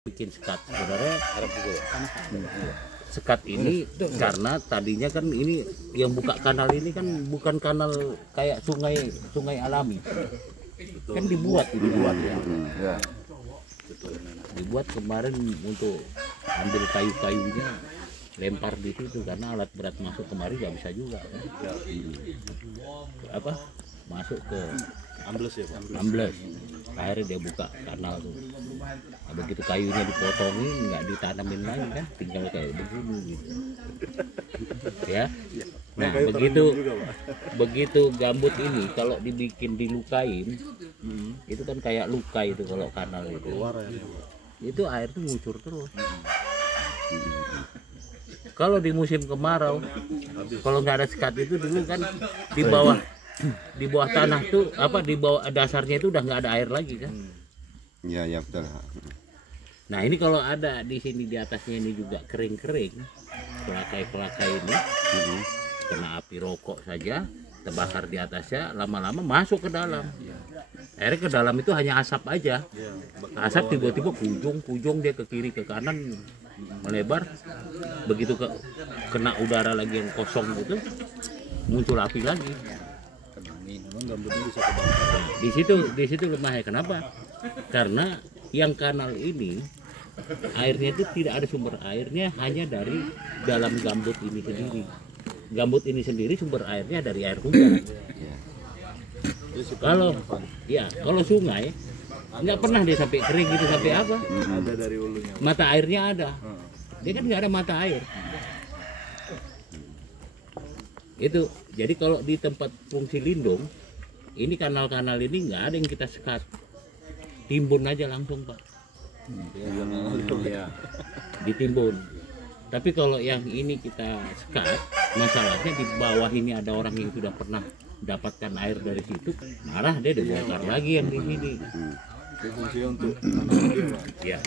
bikin sekat sebenarnya sekat ini karena tadinya kan ini yang buka kanal ini kan bukan kanal kayak sungai alami, kan dibuat ya. Dibuat kemarin untuk ambil kayu-kayunya lempar di situ karena alat berat masuk kemari nggak bisa juga kan? Apa masuk ke ambles ya Pak? Ambles. Akhirnya dia buka kanal tuh. Nah, begitu kayunya dipotongin nggak ditanamin lagi kan, tinggal kayak begini gitu. Ya. Nah begitu gambut ini kalau dibikin dilukain, itu kan kayak luka itu kalau kanal itu. Itu air tuh ngucur terus. Kalau di musim kemarau, kalau nggak ada sekat itu dulu kan di bawah tanah tuh apa di bawah dasarnya itu udah nggak ada air lagi kan? Iya betul. Nah ini kalau ada di sini di atasnya ini juga kering-kering, pelakai ini kena api rokok saja, terbakar di atasnya, lama-lama masuk ke dalam. Akhirnya ke dalam itu hanya asap aja. Asap tiba-tiba kujung dia ke kiri ke kanan melebar. Begitu kena udara lagi yang kosong gitu, muncul api lagi. Di situ lemahnya. Kenapa? Karena yang kanal ini airnya itu tidak ada sumber airnya, hanya dari dalam gambut ini sendiri. Gambut ini sendiri sumber airnya dari air hujan. Kalau sungai nggak pernah dia sampai kering gitu sampai apa? Ada dari hulunya. Mata airnya ada. Dia kan nggak ada mata air. Itu jadi kalau di tempat fungsi lindung ini kanal-kanal ini nggak ada yang kita sekat, timbun aja langsung Pak. Ditimbun. Tapi kalau yang ini kita sekat, masalahnya di bawah ini ada orang yang sudah pernah dapatkan air dari situ, marah dia dibongkar lagi yang di sini. Fungsi untuk Ya,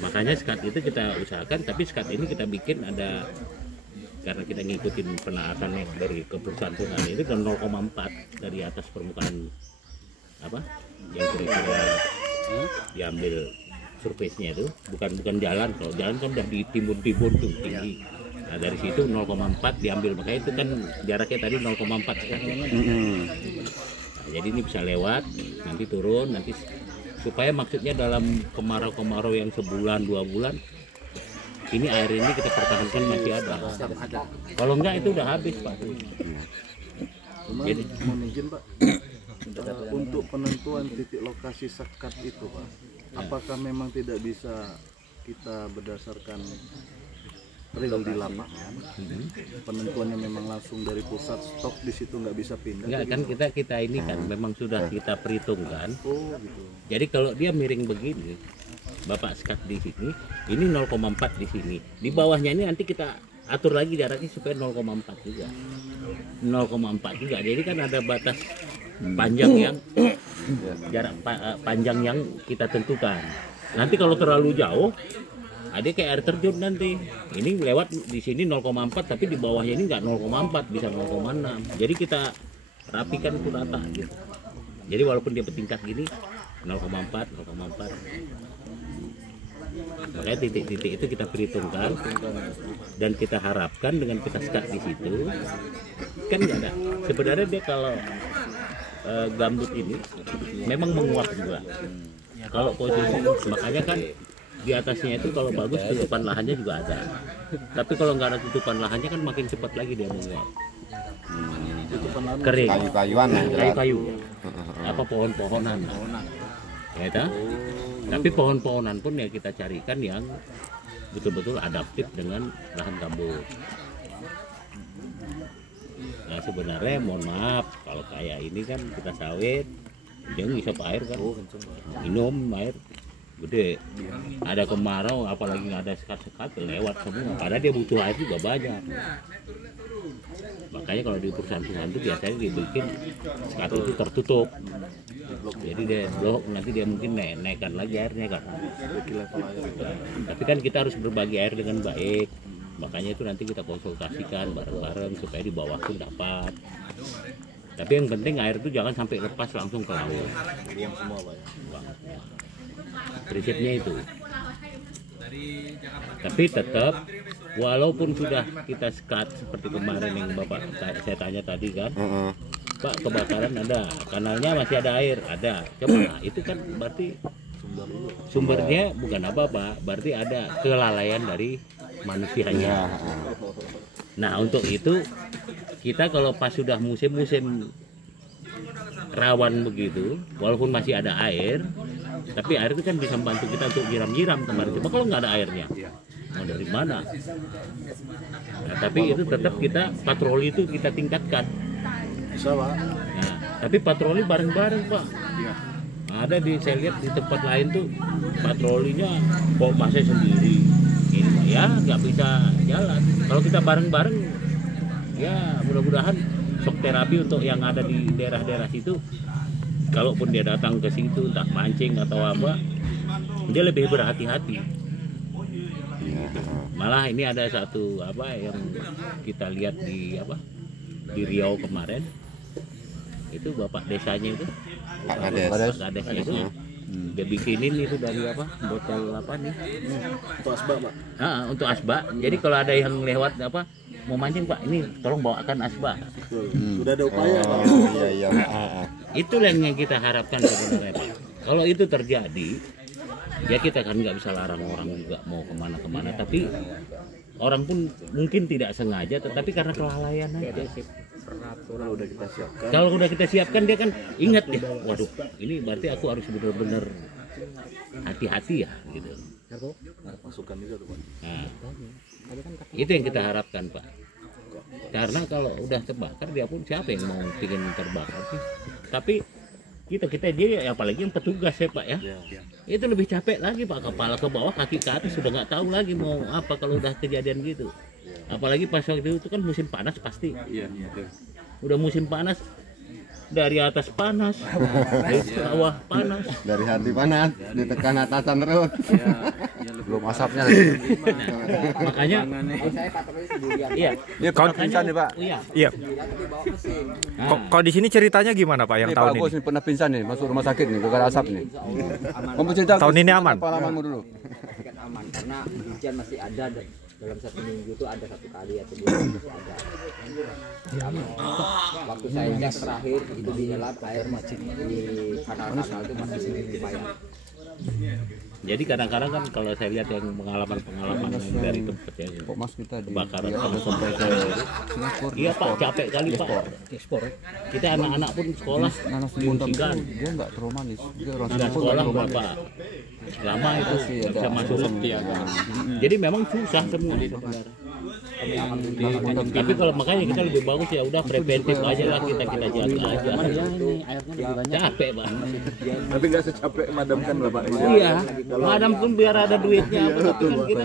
makanya sekat itu kita usahakan, tapi sekat ini kita bikin ada karena kita ngikutin penaatannya dari keputusan Tuhan itu kan 0,4 dari atas permukaan apa yang kira-kira diambil surface-nya itu bukan jalan. Kalau jalan kan udah ditimbun-timbun tuh tinggi. Nah dari situ 0,4 diambil, makanya itu kan jaraknya tadi 0,4 kan. Nah, jadi ini bisa lewat nanti turun nanti supaya maksudnya dalam kemarau-kemarau yang sebulan 2 bulan ini air ini kita pertahankan masih ada. Kalau enggak itu udah habis Pak. Jadi mohon izin Pak, untuk penentuan titik lokasi sekat itu Pak, apakah memang tidak bisa kita berdasarkan real di lapangan? Penentuannya memang langsung dari pusat, stok di situ nggak bisa pindah. Enggak kan kita ini kan memang sudah kita perhitungkan. Oh gitu. Jadi kalau dia miring begini, Bapak sekat di sini, ini 0,4 di sini. Di bawahnya ini nanti kita atur lagi jaraknya supaya 0,4 juga. 0,4 juga. Jadi kan ada batas panjang yang panjang yang kita tentukan. Nanti kalau terlalu jauh, ada kayak air terjun nanti. Ini lewat di sini 0,4 tapi di bawahnya ini nggak 0,4 bisa 0,6. Jadi kita rapikan itu rata gitu. Jadi walaupun dia bertingkat gini 0,4. Makanya titik-titik itu kita perhitungkan dan kita harapkan dengan kita sekat di situ kan nggak ada. Sebenarnya dia kalau gambut ini memang menguap juga. Kalau posisi makanya kan di atasnya itu kalau bagus tutupan lahannya juga ada. Tapi kalau nggak ada tutupan lahannya kan makin cepat lagi dia menguap. Kering. Kayu-kayu. Apa pohon-pohonan. Ya tak? Tapi pohon-pohonan pun ya kita carikan yang betul-betul adaptif dengan lahan gambut. Nah sebenarnya mohon maaf kalau kayak ini kan kita sawit, dia ngisap air kan, minum air gede. Ada kemarau apalagi nggak ada sekat-sekat lewat semua. Karena dia butuh air juga banyak. Makanya kalau di perusahaan itu biasanya dibikin sekat itu tertutup. Jadi dia blok nanti dia mungkin naikkan lagi airnya kan. Tapi kan kita harus berbagi air dengan baik. Makanya itu nanti kita konsultasikan bareng-bareng supaya di bawah pun dapat. Tapi yang penting air itu jangan sampai lepas langsung ke laut. Buang semua Pak ya. Prinsipnya itu. Tapi tetap walaupun sudah kita sekat seperti kemarin yang Bapak saya tanya tadi kan, Pak kebakaran ada, kanalnya masih ada air, ada. Coba itu kan berarti sumbernya bukan apa-apa, berarti ada kelalaian dari manusianya. Nah untuk itu kita kalau pas sudah musim-musim rawan begitu, walaupun masih ada air, tapi air itu kan bisa membantu kita untuk nyiram-nyiram kemarin. Cuma kalau nggak ada airnya, mau dari mana? Nah, tapi itu tetap kita patroli itu kita tingkatkan. Bisa Pak. Nah, tapi patroli bareng-bareng Pak. Ada saya lihat di tempat lain tuh patrolinya kok masih sendiri. Ini ya nggak bisa jalan. Kalau kita bareng-bareng, ya mudah-mudahan shock terapi untuk yang ada di daerah-daerah situ, kalaupun dia datang ke situ entah mancing atau apa, dia lebih berhati-hati. Malah ini ada satu apa yang kita lihat di Riau kemarin, itu bapak desanya itu, Pak Kades itu, dia bikinin itu dari botol apa nih? Untuk asbak Pak. Untuk asbak. Jadi kalau ada yang lewat mau mancing Pak, ini tolong bawakan asbak. Sudah ada upaya Pak. Iya. Itulah yang kita harapkan sebenarnya Pak. Kalau itu terjadi, ya kita kan nggak bisa larang orang juga mau kemana-kemana. Tapi orang pun mungkin tidak sengaja, tetapi karena kelalaian aja. Kalau udah kita siapkan. Kalau udah kita siapkan dia kan ingat ya, waduh ini berarti aku harus benar-benar hati-hati ya gitu. Masukkan juga tuh Pak. Nah, itu yang kita harapkan Pak. Karena kalau udah terbakar dia pun siapa yang mau bikin terbakar sih. Tapi kita dia apalagi yang petugas ya Pak ya. Itu lebih capek lagi Pak, kepala ke bawah kaki ke atas sudah nggak tahu lagi mau apa kalau udah kejadian gitu. Apalagi pas waktu itu kan musim panas pasti. Udah musim panas, dari atas panas, dari bawah panas, Dari hati panas, ditekan atasan terus. Belum asapnya. makanya iya. Ini kawan pingsan nih Pak. Iya. Kok di sini ceritanya gimana Pak yang Ini Pak tahun Agus ini? nih pernah pingsan nih, masuk rumah sakit nih gara-gara asap nih. Kamu cerita Tahun ini aman? pengalamanmu dulu. Aman karena hujan masih ada dalam 1 minggu itu ada 1 kali atau 2 kali masih ada. Aman. Waktu saya cek terakhir itu di Elat air masih di kanal-kanal itu masih lumayan. Jadi kadang-kadang kan kalau saya lihat yang pengalaman-pengalaman yang dari tempat yang Kok Mas kita di kebakaran sama sampai ke iya Pak capek kali Pak. Kita anak-anak pun sekolah nanas spontan diungsikan. dia enggak terlalu manis. Dia orang Sudah Singapura sekolah enggak terlalu berapa lama itu sih, nggak bisa ada masuk. Jadi memang susah semua sebenarnya. Tapi kalau makanya kita lebih bagus ya udah preventif aja lah, kita jaga aja. Capek Pak. Tapi nggak secapek madamkan lah Pak. Iya, madam pun biar ada duitnya. Tapi kan kita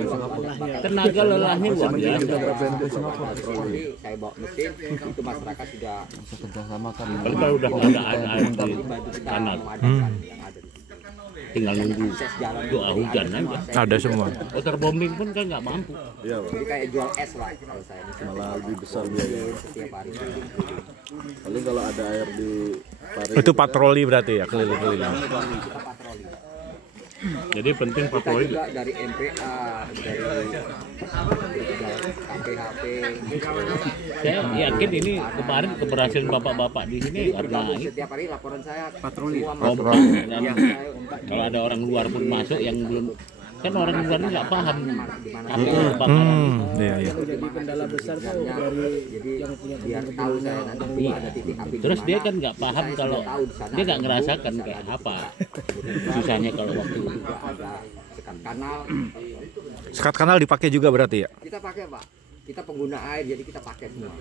tenaga lelahnya luar biasa. Jadi saya bawa mesin itu masyarakat sudah kerja sama kan. Kalau udah nggak ada air di kanal, memadamkan yang ada di sini. tinggal nunggu doa hujan aja. Ada semua. Waterbombing pun kan nggak mampu. Iya Pak. Jadi kayak jual es lah kalau saya Malah lebih besar biaya. setiap hari. Paling kalau ada air di Pari. Itu patroli berarti ya, keliling-keliling. Kita patroli. Jadi penting Kita patroli. juga dari MPA, dari KPHP. Saya yakin ini kemarin keberhasilan bapak-bapak di sini karena ini Setiap hari laporan saya patroli. kompak dan kalau ada orang luar pun masuk yang belum, kan orang luar ini nggak paham apa kebakaran. Iya. Jadi biar tahu saya nanti ada titik api. Terus dia kan nggak paham kalau dia nggak ngerasakan kayak apa susahnya kalau waktu itu. juga ada sekat kanal. Sekat kanal dipakai juga berarti ya? Kita pakai Pak. Kita pengguna air jadi kita pakai semua.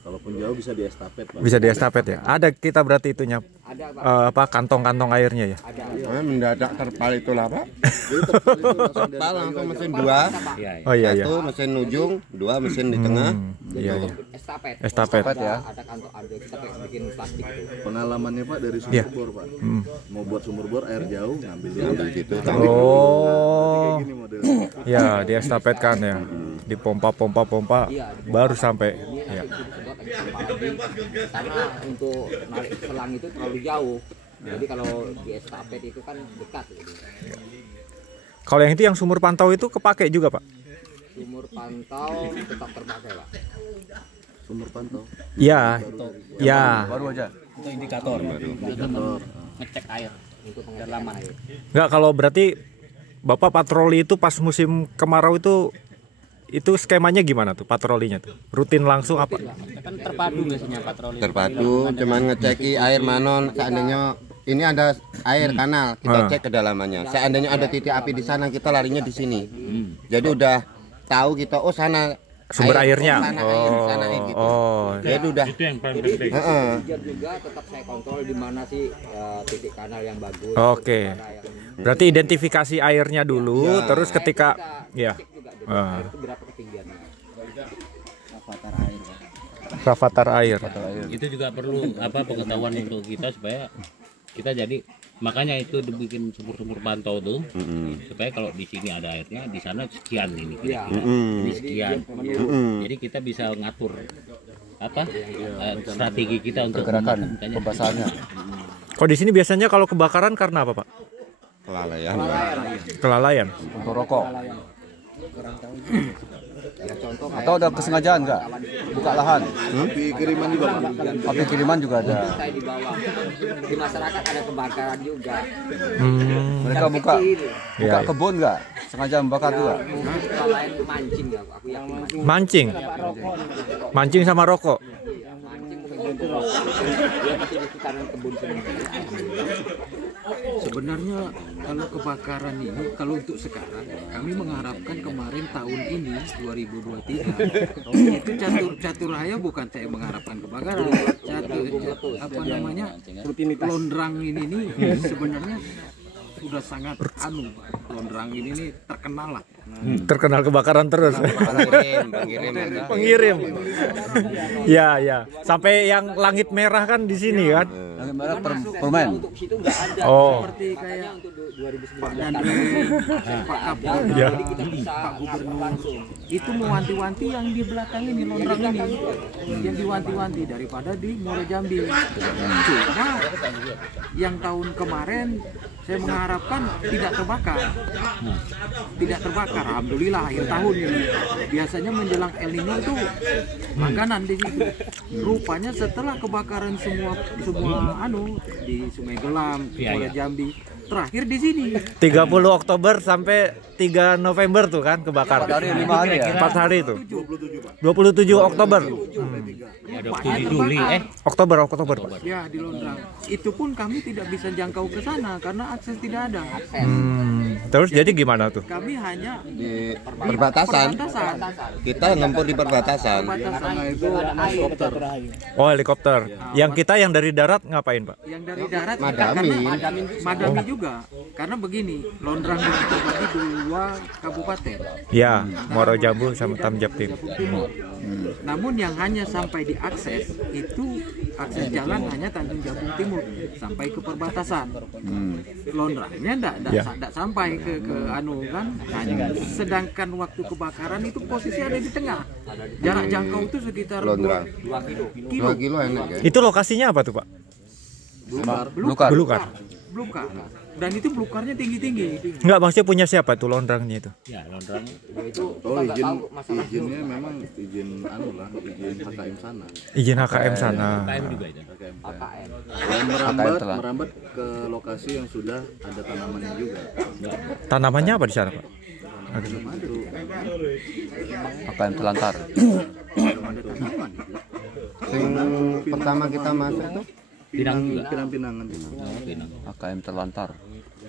Kalaupun jauh bisa di estafet Pak. Bisa diestafet ya? Ada kita berarti itunya Ada Pak. apa kantong-kantong airnya ya? Ada. Mendadak terpal itulah Pak. Terpal langsung mesin 2. Iya, Oh iya. Satu mesin ujung, 2 mesin di tengah. Iya. Estafet. Estafet. Ya. Ada kantong ada kita pakai bikin plastik itu. Pengalamannya Pak dari sumur bor Pak. Mau buat sumur bor air jauh ngambil di Gitu. Oh. Ini modelnya. Ya, diestafetkan ya. Dipompa, baru sampai. Ya. Karena untuk narik selang itu terlalu jauh. Jadi kalau di estafet itu kan dekat gitu. Kalau yang itu yang sumur pantau itu kepake juga Pak? Sumur pantau tetap terpakai Pak. Sumur pantau. Iya. Ya. Baru aja. Ngecek air. Untuk pengelaman air. Enggak, kalau berarti Bapak patroli itu pas musim kemarau itu skemanya gimana tuh patrolinya tuh? Rutin langsung apa? Kan terpadu biasanya patroli. Terpadu, cuman ngeceki air manon. Seandainya ini ada air kanal, kita cek kedalamannya. Seandainya ada titik api di sana, kita larinya di sini. Jadi udah tahu kita, oh sana Sumber airnya. sana air, sana air gitu. Jadi udah. Itu yang paling penting. Hujan juga tetap saya kontrol di mana sih titik kanal yang bagus. Oke. Berarti identifikasi airnya dulu, terus ketika ya. Air itu berapa ketinggiannya? Rafatar air. Itu juga perlu pengetahuan untuk kita supaya kita jadi, makanya itu dibikin sumur-sumur pantau tuh supaya kalau di sini ada airnya, di sana sekian ini ini sekian. Jadi kita bisa ngatur strategi kita untuk Pergerakan pembasahannya. Kok di sini biasanya kalau kebakaran karena apa Pak? Kelalaian. Kelalaian. Untuk rokok. Atau ada kesengajaan nggak? Buka lahan. Api kiriman juga. Api kiriman juga ada. Saya di bawah. Di masyarakat ada kebakaran juga. Mereka buka Iya. kebun nggak? Sengaja membakar juga. Selain mancing ya, aku yakin Mancing. Mancing sama rokok. mancing mungkin rokok. Dia pasti di sekitaran kebun sini. Sebenarnya kalau kebakaran ini, kalau untuk sekarang kami mengharapkan kemarin tahun ini 2023 itu catur raya, bukan saya mengharapkan kebakaran, londrang ini nih sebenarnya sudah sangat londrang ini nih terkenal lah. Terkenal kebakaran terus. Pengirim. Ya, ya. Sampai yang langit merah kan di sini kan. Langit merah permen. Untuk situ nggak ada. Oh. Seperti kayak Untuk 2019 dan Pak Kapolri, Ya. jadi kita bisa langsung. itu mewanti-wanti yang di belakang ini londrang ini, yang diwanti-wanti daripada di Muara Jambi. Cuma yang tahun kemarin saya mengharapkan tidak terbakar. Tidak terbakar, alhamdulillah akhir tahun ini. Biasanya menjelang El Nino itu langganan di situ. Rupanya setelah kebakaran semua di Sungai Gelam, Muara Jambi, terakhir di sini. 30 Oktober sampai 3 November tuh kan kebakaran. 5 hari ya. 4 hari itu. 27 Oktober. Ya, 27 Juli Oktober. Ya, di Londrang. Itu pun kami tidak bisa jangkau ke sana karena akses tidak ada. Terus jadi gimana tuh? Kami hanya Di perbatasan. Kita ngempur di perbatasan. Oh, helikopter. Yang kita yang dari darat ngapain, Pak? Yang dari darat Madami. Madami juga. Karena begini, Londrang itu terbagi dua kabupaten. Ya, Muara Jambu sama Tamjab Tim. Namun yang hanya sampai diakses itu akses jalan hanya Tanjung Jabung Timur sampai ke perbatasan. Londrangnya enggak sampai ke kan. Sedangkan waktu kebakaran itu posisi ada di tengah. Jarak jangkau itu sekitar Londrang. 2 2 kilo enak ya. Itu lokasinya apa tuh, Pak? Belukar. Belukar. Belukar. Dan itu belukarnya tinggi-tinggi. Enggak, maksudnya punya siapa tuh londrangnya itu? Ya, londrang. Izinnya memang izin izin HKM sana. Izin HKM sana. KM juga itu. KKN. Merambat ke lokasi yang sudah ada tanamannya juga. Tanamannya apa di sana, Pak? AKM Telantar. Yang pertama kita masuk tuh Pinang-pinangan. AKM Telantar.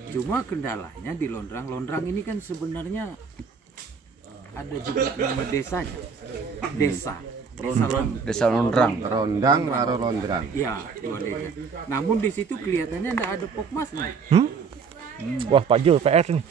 Cuma kendalanya di Londrang ini kan sebenarnya ada juga nama desanya. Desa Londrang. Rondang, Raro Londrang. Ya, 2 desa. Namun di situ kelihatannya enggak ada pokmasnya. Wah, Pak Jul PR nih.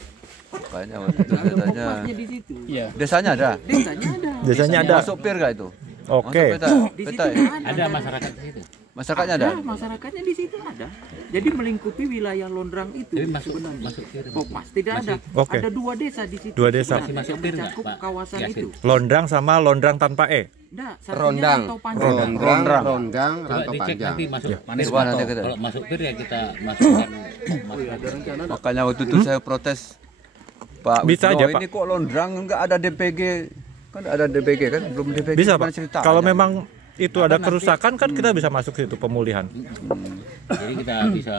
Kayaknya waktu itu desanya. Pokmasnya di situ. Desanya ada. Desanya ada. Desanya ada. Masuk PIR nggak itu? Oke. Masuk Di situ peta ya? Ada masyarakat di situ. Masyarakatnya ada. Masyarakatnya di situ ada. Jadi melingkupi wilayah Londrang itu Tapi masuk sebenarnya. PIR. Pokmas tidak ada. Oke. Ada 2 desa di situ. 2 desa. Sebenarnya Masuk yang PIR nggak, mencakup Pak kawasan Yasin? itu. Londrang sama londrang tanpa E. Enggak, satunya Rondang. atau panjang. Rondang, Rondang, Coba Rantau dicek Panjang. nanti masuk Coba nanti kita. Kalau masuk PIR ya kita masukkan. Ada rencana Makanya waktu itu saya protes Pak Bisa Wisno, aja, Pak. ini kok londrang nggak ada DPG? Kan ada DPG kan, belum DPG. Bisa gimana Pak. ceritanya? Kalau memang itu ada kerusakan kan kita bisa masuk situ pemulihan. Jadi kita bisa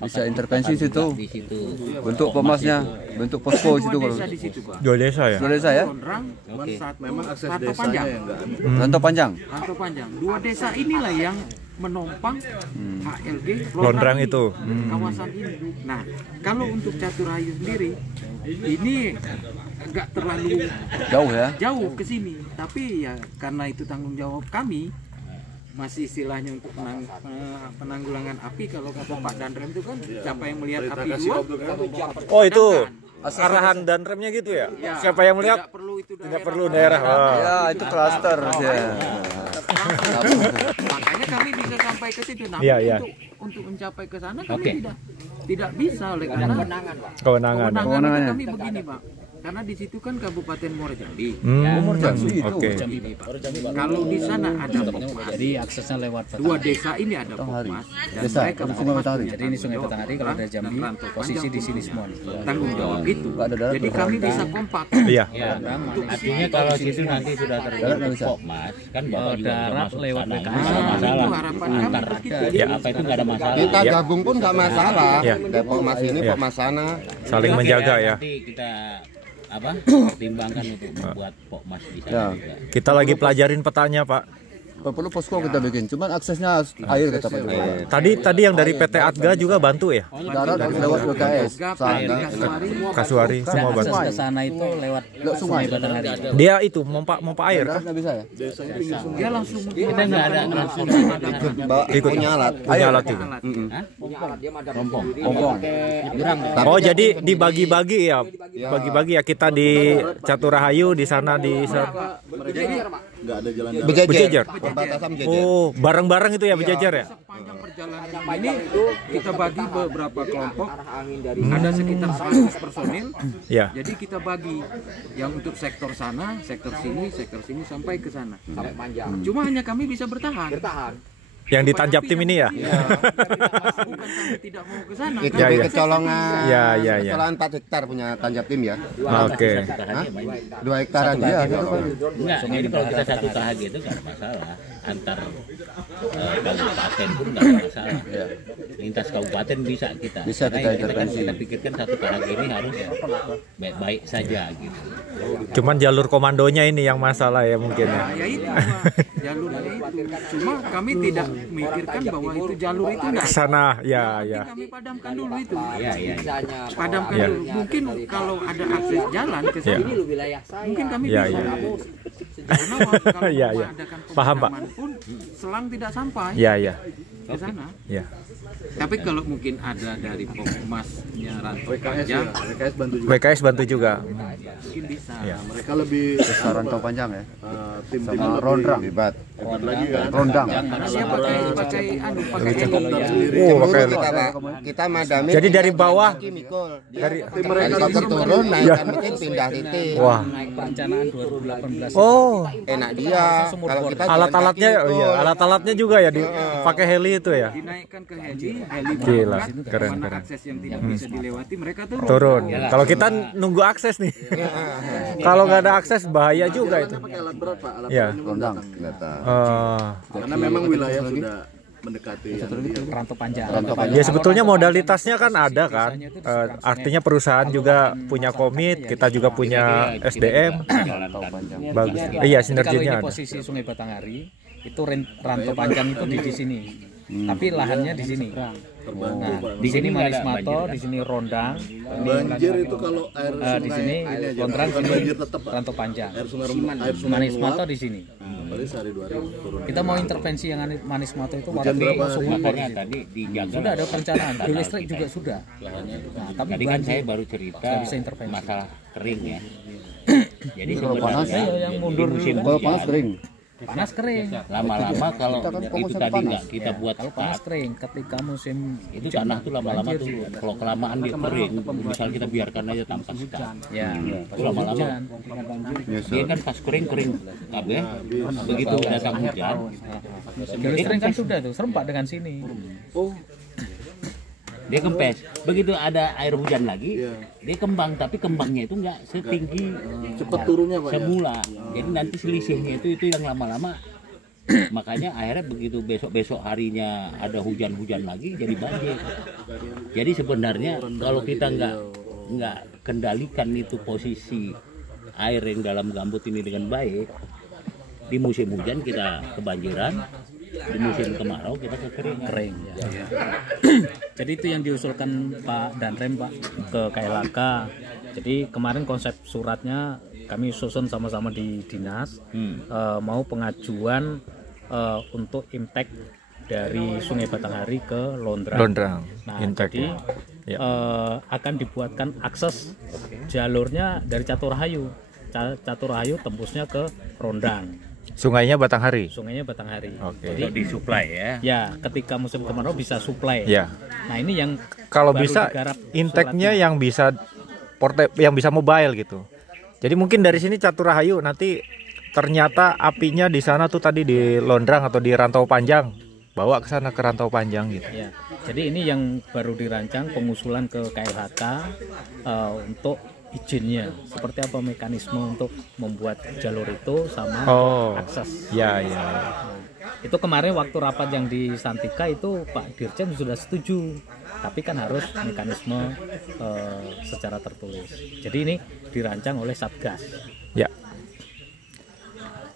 Bisa intervensi situ. di situ. Bentuk pemasnya, bentuk posko situ Dua kalau. desa di situ, Pak. Dua desa ya. Sudah saya, Londrang, Oke. satu Memang akses Rantau desanya Panjang. yang enggak ada. Rantau Panjang. Rantau Panjang. Dua desa inilah yang menopang HLG Londrang ini, itu. kawasan ini. Nah, kalau untuk Catur Hayu sendiri ini nggak terlalu Jauh ya. jauh ke sini, tapi ya karena itu tanggung jawab kami, masih istilahnya untuk penanggulangan api. Kalau kata Pak Danrem itu kan siapa yang melihat api dua Oh itu arahan dan remnya gitu ya. Siapa yang melihat tidak perlu itu tidak perlu daerah. Oh. Ya itu klaster ya. Makanya kami bisa sampai ke situ. Nah, Iya, iya. untuk mencapai ke sana kami Oke. tidak bisa oleh karena Kewenangan. kewenangan itu kami begini, Pak. Karena di situ kan Kabupaten Muara Jambi. Oke. Kalau di sana ada Pokmas, Jadi aksesnya lewat dua desa ini ada Pokmas dan Desa, mereka Sungai Matahari. Jadi ini Sungai Batanghari kalau dari Jambi posisi di sini semua nih. tanggung jawab itu. Nggak ada darat, Jadi kami bisa kompak. Iya. Ya, artinya kalau situ nanti sudah terbentuk Pokmas, kan Bapak juga darat masuk lewat sana, BKS. nggak ada masalah. Itu harapan kami Antar begitu. ya apa itu nggak ada masalah. Kita gabung pun nggak masalah. Ya. Depok Mas ini, Pok Mas sana. Saling Oke, menjaga ya. Nanti kita pertimbangkan untuk membuat Pokmas di sana juga. Kita lagi pelajarin petanya, Pak. Perlu posko kita bikin, cuman aksesnya air kata Pak Jokowi. Tadi yang dari PT Atga juga bantu ya. Darat harus lewat BKS. Gap, Kasuari semua Akses bantu. ke sana itu lewat Lewat sungai. Batanghari. Dia itu pompa air. Darat nggak bisa ya? dia langsung Kita nggak ada langsung Ikut Punya alat. punya alat juga. Punya alat dia madam rompong. Pompong. Oh jadi dibagi-bagi ya, bagi-bagi ya kita di Caturahayu di sana di Nggak ada jalan Bejajar. Perbatasan Bejajar. Oh bareng-bareng itu ya berjajar ya. sepanjang perjalanan ini kita bagi beberapa kelompok, angin dari ada sekitar 100 personil. Ya. Jadi kita bagi yang untuk sektor sana, sektor sini sampai ke sana. sampai panjang. Cuma hanya kami bisa bertahan. Bertahan. Yang ditanjap tim ini ya. Bukan kami tidak mau ke sana. Itu Ya, di ya. Kecolongan. Ya, ya, ya. Kecolongan 4 hektar punya tanjap tim ya. Oke. 2 hektaran ya. Enggak, ini kalau kita satu tahap itu nggak ada masalah. Antar kabupaten pun nggak ada masalah. Lintas kabupaten bisa kita. Bisa Karena kita yang intervensi. kita pikirkan satu tahap ini harus baik-baik saja gitu. Cuman jalur komandonya ini yang masalah ya mungkin ya. Ya itu jalurnya itu. Cuma kami tidak memikirkan bahwa itu jalur itu enggak. Kesana ya ya. Kami padamkan dulu itu. Iya, iya. Misalnya Padamkan Ya. dulu. Mungkin kalau ada akses jalan ke Ya. sana, ini lu wilayah saya. mungkin kami Ya, bisa. ya. Karena kalau Ya, ya. mengadakan Paham, Pak. pemadaman pun selang tidak sampai Ya ya. ke sana. Ya. Tapi kalau mungkin ada dari Pokmasnya Rantau Panjang, PKS bantu juga. BKS bantu juga. mungkin bisa. Ya. Mereka lebih Desa Rantau Panjang ya. tim-tim Sama Rondrang. Hebat. lagi kan. Rondang. Dia pakai Oh Dulu pakai. kita Pak, kita madami. Jadi dari bawah dari helikopter turun naikkan mesin pindah titik. Wah. Naik perencanaan 2018. Oh, Enak dia. Kalau kita jalan alat-alatnya kaki, oh iya, alat-alatnya juga ya dipakai heli itu ya. dinaikkan ke heli Gila, berangkat, keren, mana keren. akses yang tidak bisa dilewati mereka Turun. Kalau kita nunggu akses nih. Kalau nggak ada akses bahaya juga itu. Pakai alat berat Pak, alat Ya. beratnya Rondang. karena memang wilayah sudah mendekati Rantau Panjang. Ya sebetulnya modalitasnya kan ada kan. Artinya perusahaan juga punya komit, kita juga punya SDM. Bagus. Iya Jadi kalau ini sinerginya ada. posisi Sungai Batanghari, itu Rantau Panjang itu di sini. Tapi lahannya di sini. Nah, di sini Manismato, di sini Rondang, banjir itu kalau air di sini ini aja, Londrang, bukan sini banjir tetap Pak. Rantau Panjang. Air sungai Manismato meluap, di sini. paling sehari 2 hari turun. Kita mau intervensi yang Manismato itu Hujan waktu berapa masuk hari? lapor Makanya di situ. tadi dijaga. Sudah ada perencanaan, fuel listrik juga sudah. Nah, tapi Tadi kan banjir. saya baru cerita Nggak bisa intervensi. masalah kering ya. Jadi panas, sebenarnya yang mundur di musim dulu. Kalau hujan, panas kering. Panas kering. lama-lama kalau Kita kan itu fokusnya tadi panas. nggak kita buat Kalau panas sekat, kering, ketika musim itu tanah tuh lama-lama tuh kalau kelamaan dia kering, misal kita biarkan aja tanpa sekat, ya itu lama-lama hujan. dia kan pas kering kabeh, begitu datang hujan, Fuel listrik kan sudah tuh serempak dengan sini. dia kempes. Begitu ada air hujan lagi, dia kembang, tapi kembangnya itu nggak setinggi Cepat turunnya Pak ya? semula. Jadi nanti selisihnya itu yang lama-lama. Makanya akhirnya begitu besok harinya ada hujan-hujan lagi jadi banjir. Jadi sebenarnya kalau kita nggak kendalikan itu posisi air yang dalam gambut ini dengan baik, di musim hujan kita kebanjiran, di musim kemarau kita kering. Ya. Jadi itu yang diusulkan Pak Danrem Pak ke KLHK. Jadi kemarin konsep suratnya kami susun sama-sama di dinas, mau pengajuan untuk impact dari Sungai Batanghari ke Londrang. Nah, impact, jadi ya. Akan dibuatkan akses jalurnya dari Caturrahayu. Caturrahayu tembusnya ke Rondang. Sungainya Batanghari. Oke. Jadi disuplai ya. Ya, ketika musim kemarau bisa suplai. Ya. Nah, ini yang Kalau baru bisa digarap intake-nya suratnya. yang bisa mobile gitu. Jadi mungkin dari sini Caturrahayu, nanti ternyata apinya di sana tuh tadi di Londrang atau di Rantau Panjang, bawa ke sana ke Rantau Panjang gitu. Ya. Jadi ini yang baru dirancang pengusulan ke KLHK untuk izinnya. Seperti apa mekanisme untuk membuat jalur itu sama akses. Ya. Itu kemarin waktu rapat yang di Santika itu Pak Dirjen sudah setuju. Tapi kan harus mekanisme secara tertulis. Jadi ini dirancang oleh Satgas. Ya.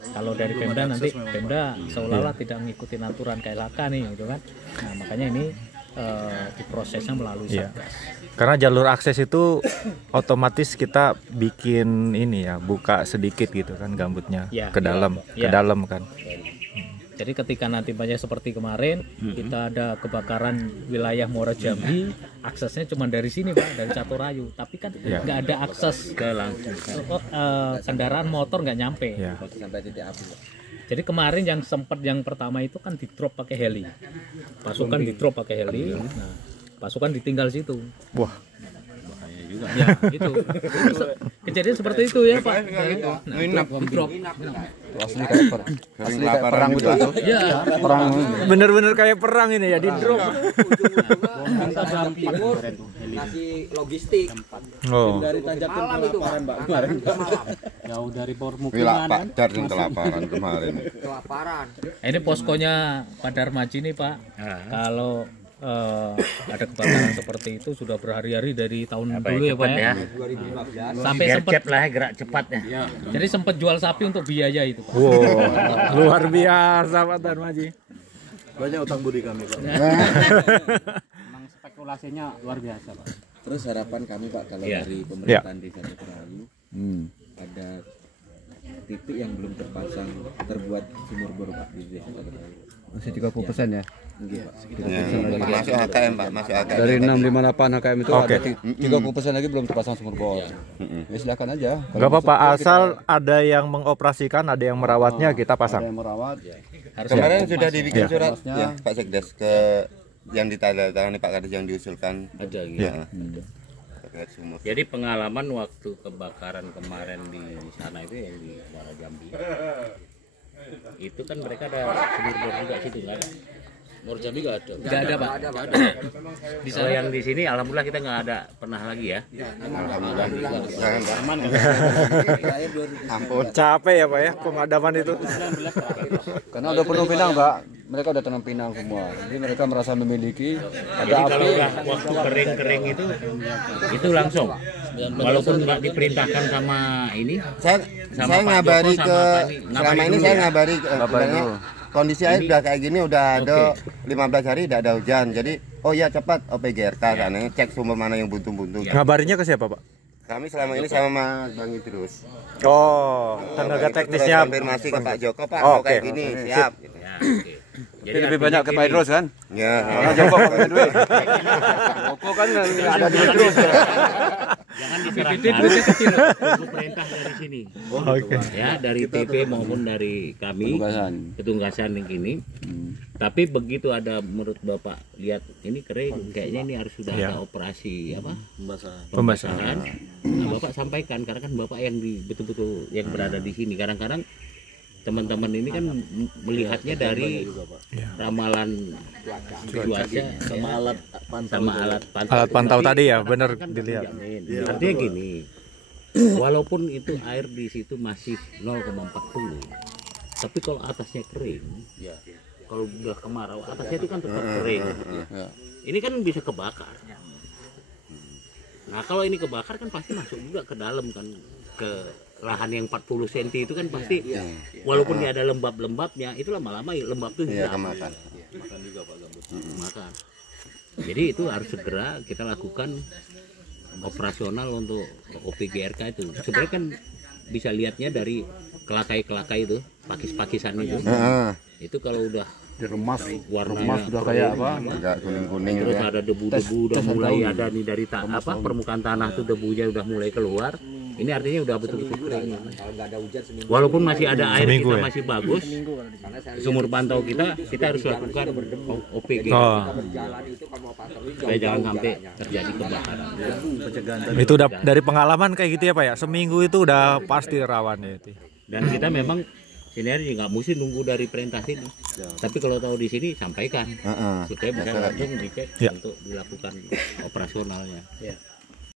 Kalau dari Pemda nanti Pemda seolah-olah tidak mengikuti aturan KLHK nih gitu kan. Nah, makanya ini diprosesnya melalui Satgas. Karena jalur akses itu otomatis kita bikin ini ya, buka sedikit gitu kan gambutnya ke dalam, kan. Jadi ketika nanti banyak seperti kemarin kita ada kebakaran wilayah Muara Jambi, aksesnya cuma dari sini Pak, dari Caturrahayu. Tapi kan nggak ada akses ke langsung. Kendaraan motor nggak nyampe. Sampai titik api. Jadi kemarin yang pertama itu kan di drop pakai heli. Pasukan di drop pakai heli. Nah, pasukan ditinggal situ. Wah. Bahaya juga. Ya, itu. Kejadian seperti itu ya, Pak. Nah, drop. Asli kayak perang gitu. Ya, Perang. Bener-bener kayak perang ini ya, di drop. Ngasih logistik. Oh. Dari Tanjakan kelaparan Mbak kemarin. Jauh dari Wila permukiman Pak Dar yang kelaparan kemarin. Kelaparan. Ini poskonya Pak Darmaji nih, Pak. Kalau ada kebakaran seperti itu sudah berhari-hari dari tahun dulu ya, Pak ya. 2015. Sampai Biar sempat cepat lah gerak cepatnya. jadi sempat jual sapi untuk biaya itu, Pak. Wow, luar biasa Pak Darmaji. Banyak utang budi kami Pak. Memang spekulasinya luar biasa, Pak. Terus harapan kami Pak kalau Iya. dari pemerintahan Desa Caturrahayu ada titik yang belum terbuat sumur bor Pak di Desa Caturrahayu. Masih 30% ya. Enggak Pak. Masuk HKM Pak, masuk HKM. Dari 658 HKM itu Oke. ada 30% lagi belum terpasang sumur bor. Ya silakan aja. Nggak apa-apa, asal ada yang mengoperasikan, ada yang merawatnya, kita Ada pasang. yang merawat. Kemarin sudah dibikin Ya. surat ya Pak Sekdes ke yang ditandatangani Pak Kades yang diusulkan. Ada gitu. Ya. Terkait sumur. Jadi pengalaman waktu kebakaran kemarin di sana itu yang di Muara Jambi, itu kan mereka ada sumur bor juga situ nggak ada. Muara Jambi nggak ada. Nggak ada, Pak. Di sana yang di sini alhamdulillah kita nggak ada pernah lagi ya. Ampun. Capek ya Pak ya pemadaman itu. Karena udah penuh pinang, Pak. Mereka udah tanam pinang semua. Jadi mereka merasa memiliki Jadi ada kalau api. udah waktu kering-kering itu langsung, walaupun nggak diperintahkan sama ini, Saya Sama saya Pak ngabari Joko, ke sama Pak ini. selama Ngabari ini dulu saya ya? ngabari sebenarnya kondisi air udah kayak gini udah ada Oke. 15 hari tidak ada hujan. Jadi oh ya cepat OPGRK sana cek sumber mana yang buntu-buntu. Ngabarinnya ke siapa Pak? Kami selama ini sama Mas Bang Idrus. Oh, tenaga Terus teknisnya. konfirmasi ke Pak Joko Pak Oh, kalau kayak oke. gini siap. Gitu. ya, oke. Jadi lebih banyak ke Pak Idrus kan? Ya. Karena Joko pakai duit. Joko kan nggak ada duit terus. Jangan diserahkan tunggu perintah dari sini. Oke. Ya, dari TP maupun dari kami ketunggasan yang ini. Tapi begitu ada menurut Bapak lihat ini kering, kayaknya ini harus sudah ada operasi apa? Pembasahan. Nah, Bapak sampaikan karena kan Bapak yang betul-betul yang berada di sini. Kadang-kadang teman-teman ini kan melihatnya dari ramalan cuaca sama alat pantau tadi ya, benar dilihat. Artinya gini, walaupun itu air di situ masih 0,40, tapi kalau atasnya kering, kalau udah kemarau atasnya itu kan tetap kering. Ini kan bisa kebakar. Nah kalau ini kebakar kan pasti masuk juga ke dalam kan, ke lahan yang 40 cm itu kan pasti, walaupun dia ada lembab-lembabnya, itu lama-lama lembab itu hilang. Makan juga Pak Gambut. Makan. Jadi itu harus segera kita lakukan operasional untuk OPGRK itu. Sebenarnya kan bisa lihatnya dari kelakai-kelakai itu, pakis-pakisan itu. Itu kalau udah diremas, warnanya sudah kayak apa? Udah kuning-kuning terus ya. ada debu-debu udah mulai ada nih dari permukaan tanah tuh debunya udah mulai keluar. Ini artinya udah betul-betul kering. Walaupun masih ada air Seminggu kita ya? masih bagus, sumur pantau kita harus lakukan OPG supaya jangan sampai terjadi kebakaran. Itu udah dari pengalaman kayak gitu ya Pak ya, seminggu itu udah pasti rawan ya itu. Dan kita memang sebenarnya nggak mesti nunggu dari perintah ini, tapi kalau tahu di sini sampaikan supaya bisa langsung dicek untuk dilakukan operasionalnya.